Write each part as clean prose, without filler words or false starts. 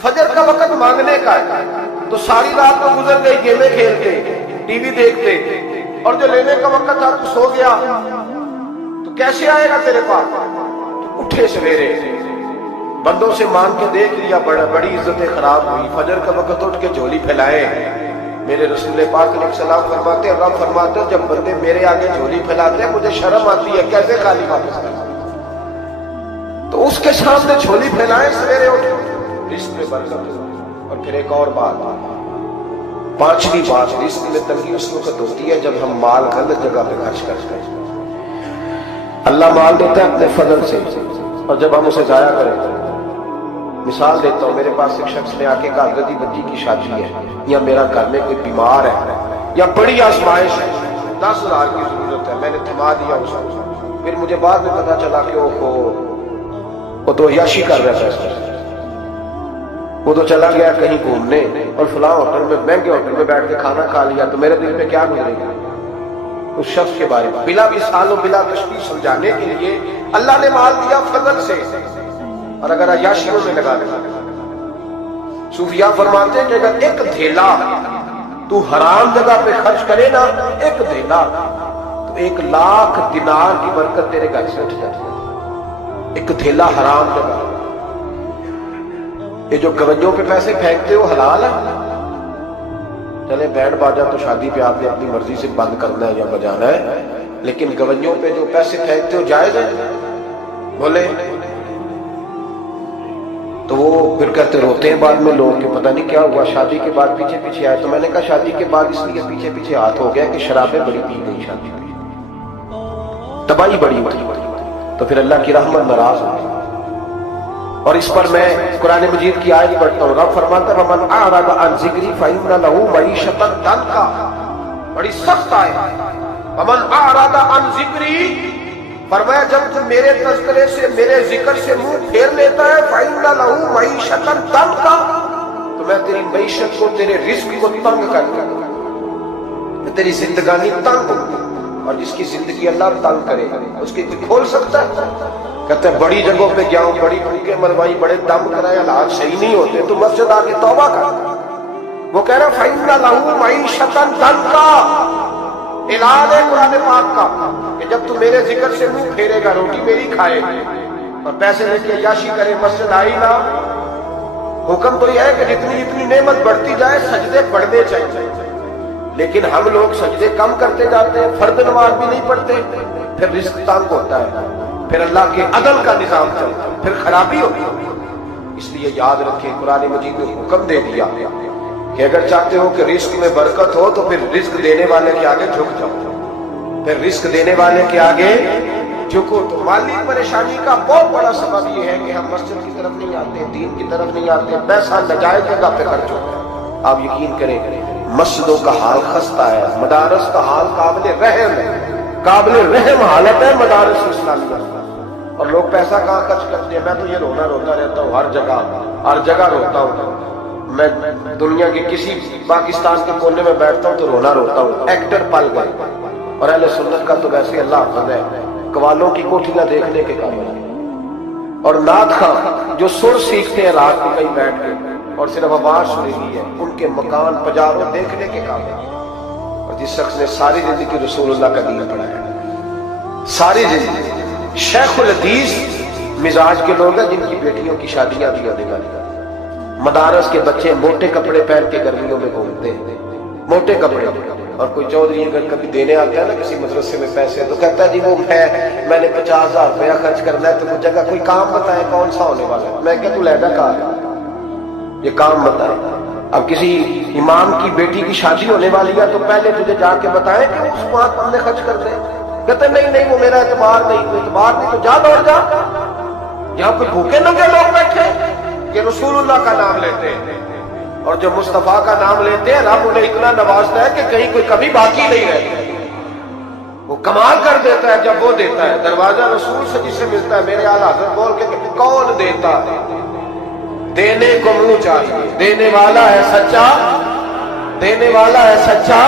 फजर का वक्त मांगने का है, तो सारी रात तो गुजर गई गेमें खेलते, टीवी देखते, और जो लेने का वक्त था तो सो गया, तो कैसे आएगा तेरे पास? तो उठे सवेरे, बंदों से मांग के देख लिया, बड़ी इज्जतें खराब हुई, फजर का वक्त उठ के झोली फैलाए। मेरे रसूल पाक अलैहिस्सलाम फरमाते, रब फरमाते, जब बंदे मेरे आगे झोली फैलाते हैं मुझे शर्म आती है, कैसे खाली वापस करते? तो उसके सामने झोली फैलाए सवेरे उठ, रिस्क में बरकत हो। और फिर एक और बात, पांचवी बात, रिस्क में तंगी उस वक्त होती है जब हम माल गलत जगह पे खर्च करते हैं। अल्लाह माल देता है अपने फजल से, और जब हम उसे जाया करें, मिसाल देता हूं, मेरे पास एक शख्स ने आके कहा गदी बच्ची की शादी है, या मेरा घर में कोई बीमार है, या बड़ी आजमाइश है, 10,000 की जरूरत है, मैंने थमा दिया उसको। फिर मुझे बाद में पता चला कि वो तो याशी कर रहा है, वो तो चला गया कहीं घूमने और फलां होटल में, महंगे होटल में बैठ के खाना खा लिया, तो मेरे दिल में क्या गुजरेगा उस शख्स के बारे में? बिला मिसाल और बिला तशबीह समझाने के लिए अल्लाह ने माल दिया फजल से, और अगर अय्याशियों में लगा देगा। सूफिया फरमाते हैं कि अगर एक धेला तू हराम जगह पे खर्च करे ना, एक धेला, तो 1,00,000 दिनार की बरकत तेरे घर से उठ जाती है। एक धेला हराम जगह। ये जो गवैयों पे पैसे फेंकते हो हलाल है? चले बैंड बाजा तो शादी पे आपने अपनी मर्जी से बंद करना है या बजाना है, लेकिन गवैयों पे जो पैसे फेंकते हो जायज है? बोले तो वो फिर कहते रोते हैं बाद में लोग कि पता नहीं क्या हुआ, शादी के बाद पीछे पीछे आए। तो मैंने कहा शादी के बाद इसलिए पीछे पीछे हाथ हो गया कि शराबें बड़ी पी गई, शादी में तबाही बड़ी हुई, तो फिर अल्लाह की रहमत नाराज हो गई। और इस पर मैं कुरान मजीद की आयत पढ़ता हूँ, रब फरमाता है वमन अअरद अन ज़िक्री फइन्न लहू मईशतन दंका, बड़ी सख्त आयत। वमन अअरद अन ज़िक्री, फरमाया जब तू मेरे तज़किरे से, मेरे जिक्र से मुंह फेर लेता है, फइन्न लहू मईशतन दंका, तो मैं तेरी मईशत को, तेरे रिस्क को तंग कर दूंगा, मैं तेरी जिंदगानी तंग होगी। और जिसकी जिंदगी अल्लाह तंग करे उसकी खोल सकता है? कहते हैं बड़ी जगहों पे गया हूं, बड़ी फूके मरवाई, बड़े दम कराए, हालात सही नहीं होते, तो मस्जिद आके तौबा कर। वो कह रहा फइन्न लहू मईशतन दंका, इलाज है कुरान पाक का कि जब तू मेरे जिक्र से मुंह फेरेगा, रोटी मेरी खाए और पैसे लेके याशी करे, मस्जिद आई ना। हुक्म तो यह है कि जितनी जितनी नेमत बढ़ती जाए सजदे बढ़ने चाहिए, लेकिन हम लोग सजदे कम करते जाते हैं, फर्द नमाज भी नहीं पढ़ते, फिर रिस्क तंग होता है, फिर अल्लाह के अदल का निजाम चलता है, फिर खराबी होती है। इसलिए याद रखें, कुरान मजीद ने हुक्म दे दिया कि अगर चाहते हो कि रिस्क में बरकत हो तो फिर रिस्क देने वाले के आगे झुक जाओ, फिर रिस्क देने वाले के आगे झुको। तो माली परेशानी का बहुत बड़ा सबब यह है कि हम मस्जिद की तरफ नहीं आते, दीन की तरफ नहीं आते, पैसा नजायज जगह पे खर्च होता है। आप यकीन करें मस्जिदों का हाल खस्ता है, मदारस का हाल काबिल रहम है, काबिल रहम हालत है मदारस इस्लामिया। और लोग पैसा कहाँ खर्च करते हैं? मैं तो ये रोना रोता रहता हूँ, हर जगह रोता हूँ। मैं दुनिया के किसी पाकिस्तान के कोने में बैठता हूँ तो रोना रोता हूँ। एक्टर पल गए, और अहले सुन्नत का तो वैसे अल्लाह हाफ़िज़ है, कवालों की कोठियां देखने के काबिल है। और नात खां जो सुर सीखते हैं रात को कहीं बैठ के और सिर्फ आवाज सुनेगी है, उनके मकान पजारों देखने के काबिल है। और जिस शख्स ने सारी जिंदगी रसूलुल्लाह का दीन पढ़ाया, सारी जिंदगी, शेखुल हदीस मिजाज के लोग हैं जिनकी बेटियों की शादियां भी होने वाली हैं। मदारस के बच्चे मोटे कपड़े पहन के गर्मियों में घूमते हैं, मोटे कपड़े। और कोई चौधरी अगर कभी देने आता है ना किसी मदरसे में पैसे, तो कहता है जी वो मैंने 50,000 रुपया खर्च करना है, तो कुछ जगह कोई काम बताए कौन सा होने वाला है। मैं क्या तू लैदा का ये काम बताए। अब किसी इमाम की बेटी की शादी होने वाली है तो पहले तुझे जाके बताए कि उस बात पर हमने खर्च कर दे। कहते नहीं वो मेरा एतबार नहीं, तो जा दौड़ जा। यहाँ पे भूखे नंगे लोग बैठे कि रसूलुल्लाह का नाम लेते हैं, और जो मुस्तफा का नाम लेते हैं रब उन्हें इतना नवाजता है कि कहीं कोई कमी बाकी नहीं रहती। वो कमाल कर देता है जब वो देता है। दरवाजा रसूल से जिसे मिलता है, मेरे आला हज़रत बोल के कौन देता है? देने को मुंह चाहिए, देने वाला है सच्चा, देने वाला है सच्चा।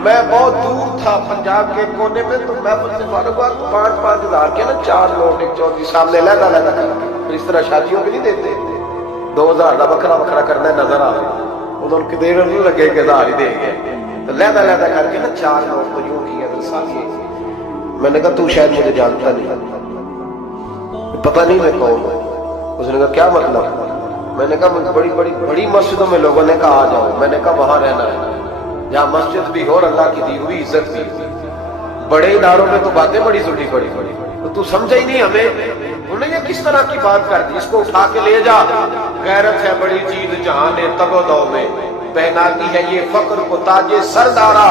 मैं बहुत दूर था पंजाब के कोने में, तो मैं मुझसे फारूक हुआ तो 5-5 हज़ार के ना 4 नोट एक चौथी सामने लगा करके, इस तरह शादियों में नहीं देते। 2000 کا वखरा वखरा करना नजर आ रहा उदों किते नहीं लगे कि 1000 ही दे गया तो लहदा लहदा करके ना 4 नोट तो यूं किया तो साथी मैंने कहा तू शायद मुझे जानता नहीं, पता नहीं मैं कौन हूं। उसने कहा क्या मतलब? मैंने कहा बड़ी बड़ी बड़ी मस्जिदों में लोगों ने कहा आ जाओ, मैंने कहा वहां रहना है जहाँ मस्जिद भी हो और अल्लाह की दी हुई इज्जत भी। बड़े इदारों में तो बातें बड़ी सुनी बड़ी बड़ी, तो तू समझा ही नहीं हमें। उन्हें ये किस तरह की बात कर दी, इसको उठा के ले जा, गैरत है बड़ी चीज जहां ने तबो में पहनाती है ये फक्र को ताजे सरदारा।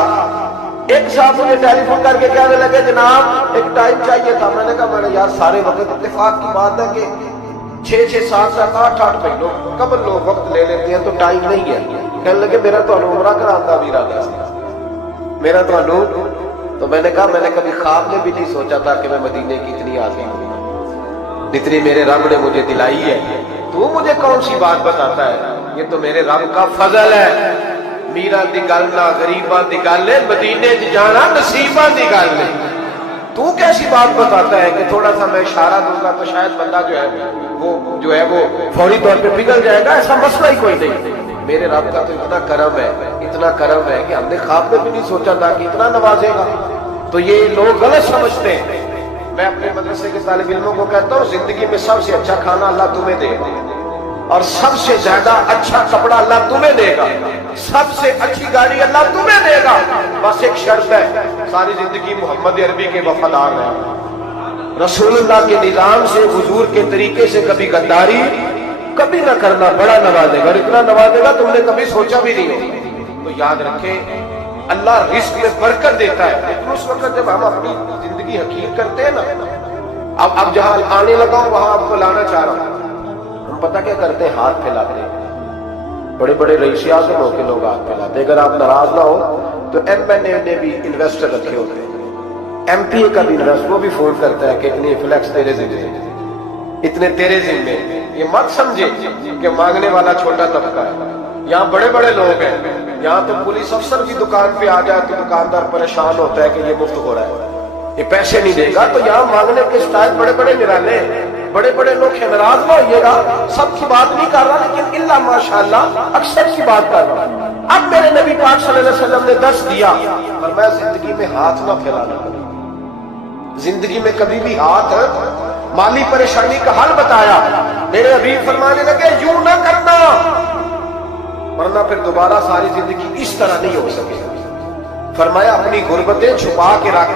एक साहब मुझे टेलीफोन करके कहने लगे जनाब एक टाइम चाहिए था। मैंने कहा मैंने यार सारे वक्त इत्तेफाक की बात है कि 6-6, 7-7, 8-8 महीनों कब लोग वक्त ले लेते हैं तो टाइम नहीं है। कहने लगे मेरा तो उम्रा कराता भी इरादा मेरा तो तो मैंने कहा मैंने कभी ख्वाब में भी नहीं सोचा था कि मैं मदीने की इतनी आज़ी हूं जितनी मेरे रब ने मुझे दिलाई है। तू मुझे कौन सी बात बताता है? ये तो मेरे रब का फजल है। मीरा दी गल ना गरीबा दी गल है, मदीने च जाना नसीबा दी गल है। तू कैसी बात बताता है कि थोड़ा सा मैं इशारा दूंगा तो शायद बंदा जो है वो फौरी तौर पे पिघल जाएगा? ऐसा मसला ही कोई नहीं। मेरे रब का तो इतना करम है कि हमने ख्वाब में भी नहीं सोचा था कि इतना नवाजेगा। तो ये लोग गलत समझते हैं। मैं अपने मदरसे के तालिब इल्मों को कहता हूँ जिंदगी में सबसे अच्छा खाना अल्लाह तुम्हें देगा और सबसे ज्यादा अच्छा कपड़ा अल्लाह तुम्हें देगा, सबसे अच्छी गाड़ी अल्लाह तुम्हें देगा। बस एक शर्त है, सारी जिंदगी मोहम्मद अरबी के वफादार रहना, रसूलुल्लाह के निजाम से हुजूर के तरीके से कभी गद्दारी कभी ना करना। बड़ा नवाजेगा और इतना नवाजेगा तुमने कभी सोचा भी नहीं होगा। तो याद रखें अल्लाह रिस्क में बरकत देता है, लेकिन उस वक्त जब हम अपनी जिंदगी हकीर करते हैं ना। अब जहां आने लगा हूं वहां आपको लाना चाह रहा हूं। हम पता क्या करते हैं? हाथ फैलाते हैं। बड़े बड़े रईस आज़म के लोग हाथ फैलाते हैं। अगर आप नाराज ना हो तो MNA ने भी इन्वेस्टर रखे होते हैं, MPA का भी इन्वेस्टर, वो भी फोन करता है कि इतनी फ्लैक्स तेरे जिम्मे, इतने तेरे जिम्मे। ये मत समझे कि मांगने वाला छोटा तबका है। यहाँ बड़े बड़े लोग हैं। यहाँ तो पुलिस अफसर की दुकान पे आ जाए तो दुकानदार परेशान होता है कि ये मुफ्त हो रहा है, ये पैसे नहीं देगा। तो यहाँ मांगने के स्टाइल बड़े बड़े निराले, बड़े बड़े लोग हैं। नाराज ना होइएगा, सबकी बात नहीं कर रहा, लेकिन इल्ला माशाअल्लाह अक्सर की बात कर रहा हूं। अब मेरे नबी पाक सल्लल्लाहु अलैहि वसल्लम ने दर्श दिया और मैं जिंदगी में हाथ ना फैलाना कभी, जिंदगी में कभी भी हाथ, माली परेशानी का हल बताया। मेरे हबीब फरमाने लगे यूं ना करना वरना फिर दोबारा सारी जिंदगी इस तरह नहीं हो सके। फरमाया अपनी गुर्बतें छुपा के रख,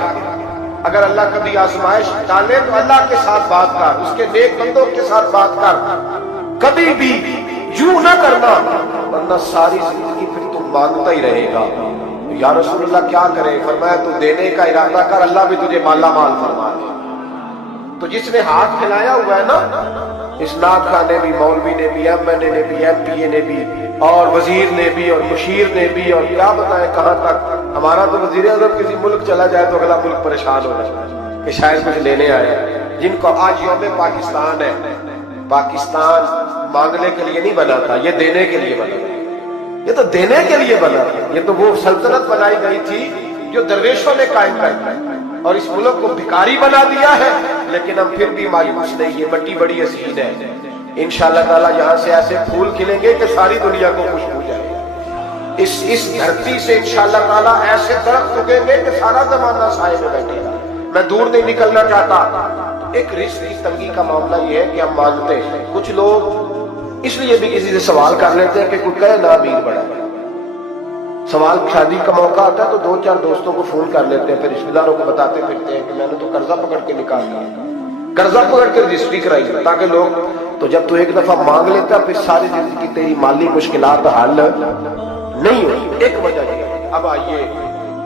अगर अल्लाह कभी आजमाइश डाले तो अल्लाह के साथ बात कर, उसके नेक बंदों के साथ बात कर, कभी भी यूं ना करना वरना सारी जिंदगी फिर तुम मांगता ही रहेगा। या रसूलुल्लाह क्या करे? फरमाया तू देने का इरादा कर, अल्लाह भी तुझे माला माल फरमा दे। तो जिसने हाथ फैलाया हुआ है ना, इस नाथ खान ने भी, मौलवी ने भी, MNA ने भी, MPA ने भी और वजीर ने भी और मुशीर ने भी, और क्या बताएं कहां तक। हमारा तो वजीर आज़म किसी मुल्क चला जाए तो अगला मुल्क परेशान हो जाए कि शायद कुछ लेने आया। जिनको आज यौम पाकिस्तान है, पाकिस्तान मांगने के लिए नहीं बना था, ये देने के लिए बना था। ये तो देने के लिए बना था। ये तो वो सल्तनत बनाई गई थी जो दरवेशों ने कायम कर और इस मुल्क को भिखारी बना दिया है। लेकिन हम फिर भी मायूस नहीं, ये मट्टी बड़ी हसीन है। इंशाअल्लाह ताला यहाँ से ऐसे फूल खिलेंगे कि सारी दुनिया को खुशबू जाए। इस धरती से इंशाअल्लाह ताला ऐसे दरख्त उगेंगे कि सारा जमाना साए में बैठेगा। मैं दूर नहीं निकलना चाहता। एक रिस्क की तंगी का मामला ये है कि हम मांगते हैं। कुछ लोग इसलिए भी किसी से सवाल कर लेते हैं कि कोई कहे ना अमीर बड़ा है। सवाल शादी का मौका आता है तो 2-4 दोस्तों को फोन कर लेते हैं, फिर रिश्तेदारों को बताते फिरते हैं कि मैंने तो कर्जा पकड़ के निकाल दिया, कर्जा पकड़ के रजिस्ट्री कराई, ताकि लोग। तो जब तू एक दफा मांग लेता फिर सारी जिंदगी तेरी माली मुश्किलात हल नहीं होती। एक वजह ये। अब आइए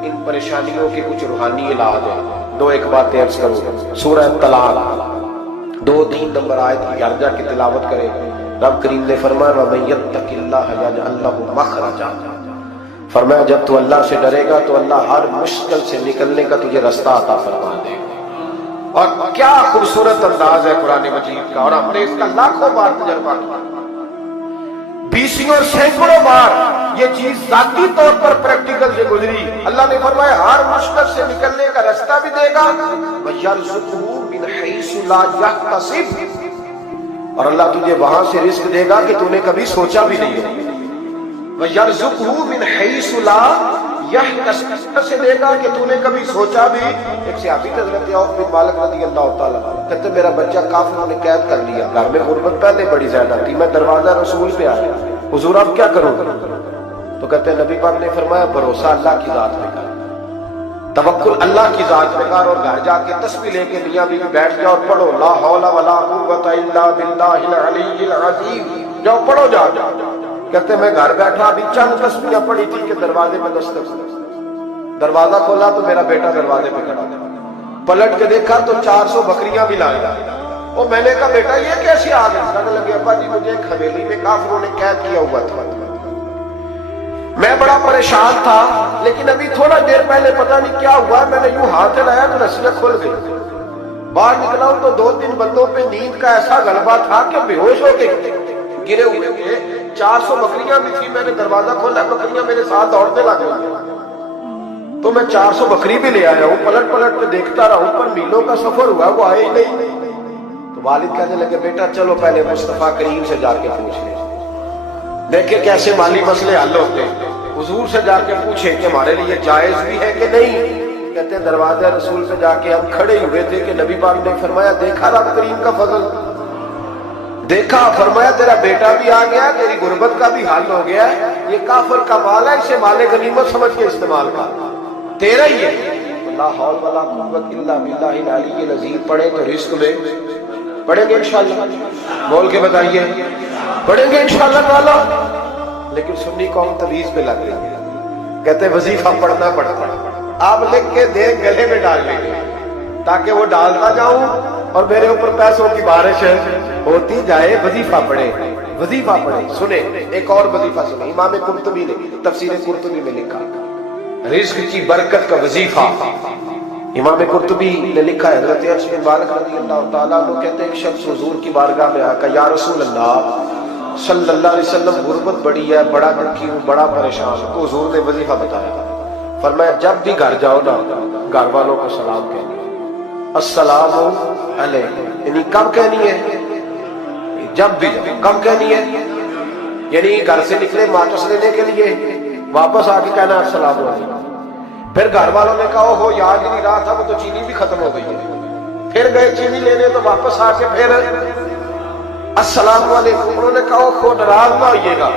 इन परेशानियों के कुछ रूहानी इलाज है। 2-1 बातें अर्ज करूं। सूरह तलाक 2-3 नंबर आयत की अर्जा की तिलावत करें। रब करीम ने फरमाया वमन यत्तकिल्लाह यजअल लहू मखरजा। फरमाया जब तू अल्लाह से डरेगा तो अल्लाह हर मुश्किल से निकलने का तुझे रास्ता अता फरमा देगा। और क्या खूबसूरत अंदाज है कुरान मजीद का, और हमने इसका लाखों बार तजर्बा किया, 20 और सैकड़ों बार ये चीज जाती तौर पर प्रैक्टिकल से गुजरी। अल्लाह ने फरमाया हर मुश्किल से निकलने का रास्ता भी देगा, वयरज़ुक़हु मिन हैसु ला यहतसिब, اور اللہ تجھے وہاں سے رزق دے گا کہ تو نے کبھی سوچا بھی نہیں ہوگا۔ وَيَرْزُقْهُ مِنْ حَيْثُ لَا يَحْتَسِبُ، سے دے گا کہ تو نے کبھی سوچا بھی۔ ایک صحابی حضرت عوف بن مالک رضی اللہ تعالیٰ کہتے میرا بچہ کافروں نے قید کر لیا، گھر میں غربت پہلے بڑی زیادہ تھی، میں دروازہ رسول پہ آیا، حضور اب کیا کروں؟ تو کہتے ہیں نبی پاک نے فرمایا بھروسہ اللہ کی ذات پہ کر، توکل اللہ کی ذات پہ کر، اور گھر جا کے تسبیح لے کے میاں بیوی بیٹھ جاؤ اور پڑھو لا حول ولا قوت الا باللہ العلی العظیم، جاؤ پڑھو جا۔ کہتے میں گھر بیٹھا ابھی چند تسبیحاں پڑھی تھی کہ دروازے میں دستک ہوئی، دروازہ کھولا تو میرا بیٹا دروازے پہ کھڑا تھا، پلٹ کے دیکھا تو 400 بکریاں بھی لایا۔ اور میں نے کہا بیٹا یہ کیسے آ گئے؟ کہنے لگے ابا جی مجھے ایک حویلی میں کافروں نے قید کیا ہوا تھا، میں بڑا پریشان تھا، لیکن ابھی تھوڑا دیر پہلے پتہ نہیں کیا ہوا، میں نے یوں ہاتھ چلایا تو رسیاں کھل گئی، باہر نکلا ہوں تو 2-3 بندوں پہ نیند کا ایسا غلبہ تھا کہ بے ہوش ہو کے گرے ہوئے تھے، 400 بکریاں بھی تھی، میں نے دروازہ کھولا بکریاں میرے ساتھ دوڑنے لگے، تو میں 400 بکری بھی لے آیا ہوں، پلٹ پلٹ کے دیکھتا رہا ہوں، پر میلوں کا سفر ہوا وہ آئے ہی نہیں۔ تو والد کہنے لگے بیٹا چلو پہلے مصطفیٰ کریم سے جا کے پوچھ لیں، دیکھیں کیسے مالی مسئلے حل ہوتے ہیں، حضور سے جا کے پوچھیں کہ ہمارے لیے جائز بھی ہے کہ نہیں۔ کہتے ہیں دروازہ رسول سے جا کے ہم کھڑے ہوئے تھے کہ نبی پاک نے فرمایا دیکھا رب کریم کا فضل، دیکھا، فرمایا تیرا بیٹا بھی آ گیا، تیری غربت کا بھی حل ہو گیا ہے، یہ کافر کا مال ہے، اسے مال غنیمت سمجھ کے استعمال کر، تیرا ہی ہے۔ لا حول ولا قوت الا باللہ العلی العظیم پڑھیں تو رزق میں پڑھیں گے انشاءاللہ، بول کے بتائیے پڑھیں گے انشاءاللہ تعالی۔ لیکن سنی قوم تویز پہ لگ رہی ہے، کہتے وظیفہ پڑھنا پڑتا ہے، آپ لکھ کے دے گلے میں ڈال لیں گے تاکہ وہ ڈالتا جاؤں اور میرے اوپر پیسوں کی بارش ہوتی جائے۔ وظیفہ پڑھے، وظیفہ پڑھے۔ سنیں ایک اور وظیفہ سنیں، امام قرطبی نے تفسیر قرطبی میں لکھا رزق کی برکت کا وظیفہ۔ امام قرطبی نے لکھا ہے حضرت انس بن مالک رضی اللہ تعالیٰ عنہ کہتے ہیں ایک شخص حضور کی بارگاہ میں آ کر یا رسول اللہ صلی اللہ علیہ وسلم غربت بڑی ہے، بڑا دکھی ہوں، بڑا پریشان ہوں۔ تو حضور نے وظیفہ بتایا، فرمایا جب بھی گھر جاؤ نا گھر والوں کو سلام کہنی ہے، السلام علیکم، یعنی کب کہنی ہے؟ جب بھی جاؤ کب کہنی ہے؟ یعنی گھر سے نکلے ماچس لینے کے لیے، واپس آ کے کہنا السلام علیکم۔ پھر گھر والوں نے کہا ہو یاد ہی نہیں رہا تھا، وہ تو چینی بھی ختم ہو گئی ہے، پھر گئے چینی لینے تو واپس آ کے پھر السلام علیکم۔ انہوں نے کہا خود ناراض نہ ہوئیے گا،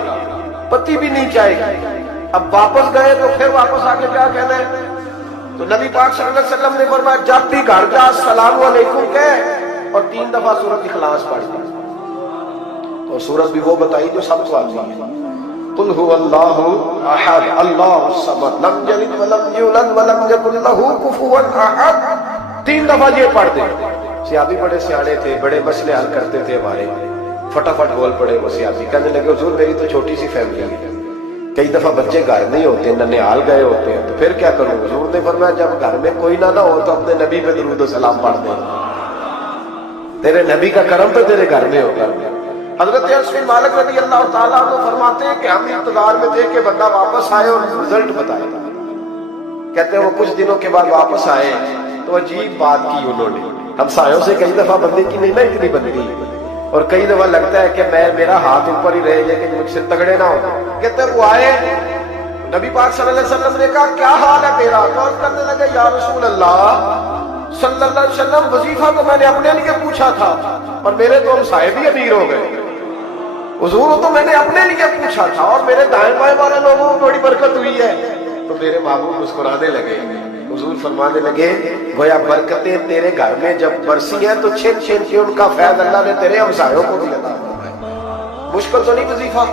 پتی بھی نہیں چاہے گی۔ اب واپس گئے تو پھر واپس آ کے کیا کہنا ہے؟ تو نبی پاک صلی اللہ علیہ وسلم نے فرمایا جب بھی گھر جا السلام علیکم کہے اور 3 دفعہ سورۃ اخلاص پڑھ دی۔ اور سورت بھی وہ بتائی جو سب کو آتی ہے، قل هو اللہ احد اللہ الصمد لم یلد ولم یولد ولم یکن لہ کفوا احد۔ 3 دفعہ یہ پڑھ دے۔ صحابی بڑے سیانے تھے، بڑے مسئلے حل کرتے تھے ہمارے، فٹافٹ بول پڑے وہ صحابی، کہنے لگے حضور میری تو چھوٹی سی فیملی ہے، کئی دفعہ بچے گھر نہیں ہوتے، ننھیال گئے ہوتے ہیں، تو پھر کیا کروں؟ حضور نے فرمایا جب گھر میں کوئی نہ ہو تو اپنے نبی پہ درود و سلام پڑھ دے، تیرے نبی کا کرم تو تیرے گھر میں ہوگا۔ حضرت انس بن مالک رضی اللہ تعالیٰ عنہ فرماتے ہیں کہ ہم انتظار میں تھے کہ بندہ واپس آئے اور رزلٹ بتائے۔ کہتے ہیں وہ کچھ دنوں کے بعد واپس آئے تو عجیب بات کی انہوں نے، ہمسایوں سے کئی دفعہ بندے کی نہیں نا اتنی بنتی، اور کئی دفعہ لگتا ہے کہ میرا ہاتھ اوپر ہی رہے لیکن مجھ سے تگڑے نہ ہو۔ کہتے ہیں وہ آئے، نبی پاک صلی اللہ علیہ وسلم نے کہا کیا حال ہے تیرا؟ تو عرض کرنے لگے یا رسول اللہ صلی اللہ علیہ وسلم وظیفہ تو میں نے اپنے لیے پوچھا تھا اور میرے تو ہمسائے بھی امیر ہو گئے، حضور تو میں نے اپنے لیے پوچھا تھا اور میرے دائیں بائیں والے لوگوں کو بڑی برکت ہوئی ہے۔ تو میرے محبوب مسکرانے لگے، حضور فرمانے لگے گویا برکتیں تیرے گھر میں جب برسی ہیں تو چھن چھن کے ان کا فیض اللہ نے تیرے ہمسایوں کو بھی عطا فرمایا۔ مشکل تو نہیں وظیفہ،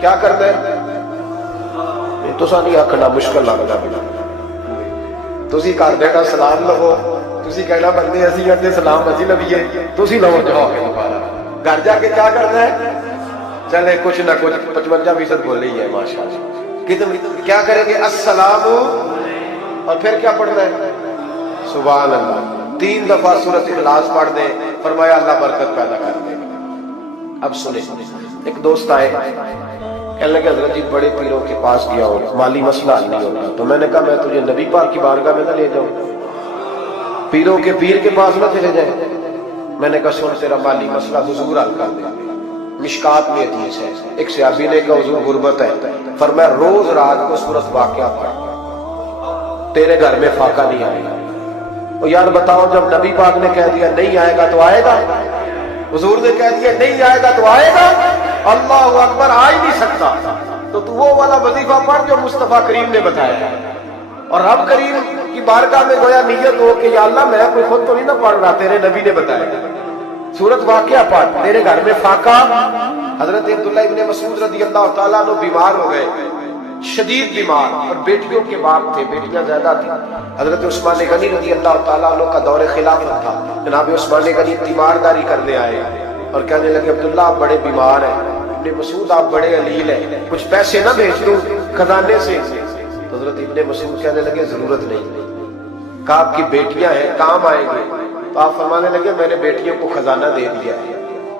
کیا کرنا ہے؟ تو سا نہیں آکھنا مشکل لگتا بنا، تسی گھر بیٹھا سلام لو، تسی کہنا بندے اسی اندے سلام اسی لویے، تسی لو جاؤ کے دوبارہ گھر جا کے کیا کرنا ہے؟ چلے کچھ نہ کچھ 55% بولے ہی ہے ماشاءاللہ، کتنے کیا کریں گے؟ السلام، اور پھر کیا پڑھنا ہے؟ سبحان اللہ۔ 3 دفعہ سورۃ اخلاص پڑھ دیں، فرمایا اللہ برکت پیدا کر دے گا۔ اب سنیں، ایک دوست آئے، کہنے لگے حضرت جی بڑے پیروں کے پاس گیا ہوں، مالی مسئلہ حل نہیں ہوتا، تو میں نے کہا میں تجھے نبی پاک کی بارگاہ میں نہ لے جاؤں، پیروں کے پیر کے پاس نہ چلے جائیں، میں نے کہا سن تیرا مالی مسئلہ حضور حل کر دیں گے۔ مشکات میں حدیث ہے، ایک صحابی نے کہا حضور غربت ہے، فرمایا روز رات کو سورۃ واقعہ پڑھ، تیرے گھر میں فاقہ نہیں آئے گا۔ اور یار بتاؤ جب نبی پاک نے کہہ دیا نہیں آئے گا تو آئے گا، حضور نے کہہ دیا نہیں آئے گا تو آئے گا، اللہ اکبر، آ ہی نہیں سکتا تو وہ والا وظیفہ پڑھ جو مصطفیٰ کریم نے بتایا، اور رب کریم کی بارگاہ میں گویا نیت ہو کہ یا اللہ میں کوئی خود تو نہیں نہ پڑھ رہا، تیرے نبی نے بتایا، سورۃ واقعہ پڑھ، تیرے گھر میں فاقہ۔ حضرت عبداللہ ابن مسعود رضی اللہ تعالیٰ عنہ بیمار ہو گئے، شدید بیمار، اور بیٹیوں کے باپ تھے، بیٹیاں زیادہ تھیں۔ حضرت عثمان غنی رضی اللہ تعالیٰ عنہ کا دور خلافت تھا، جناب عثمان غنی تیمارداری کرنے آئے اور کہنے لگے عبداللہ آپ بڑے بیمار ہیں، ابن مسعود آپ بڑے علیل ہیں، کچھ پیسے نہ بھیج دوں خزانے سے؟ تو حضرت ابن مسعود کہنے لگے ضرورت نہیں، کہا آپ کی بیٹیاں ہیں کام آئیں گے، تو آپ فرمانے لگے میں نے بیٹیوں کو خزانہ دے دیا ہے،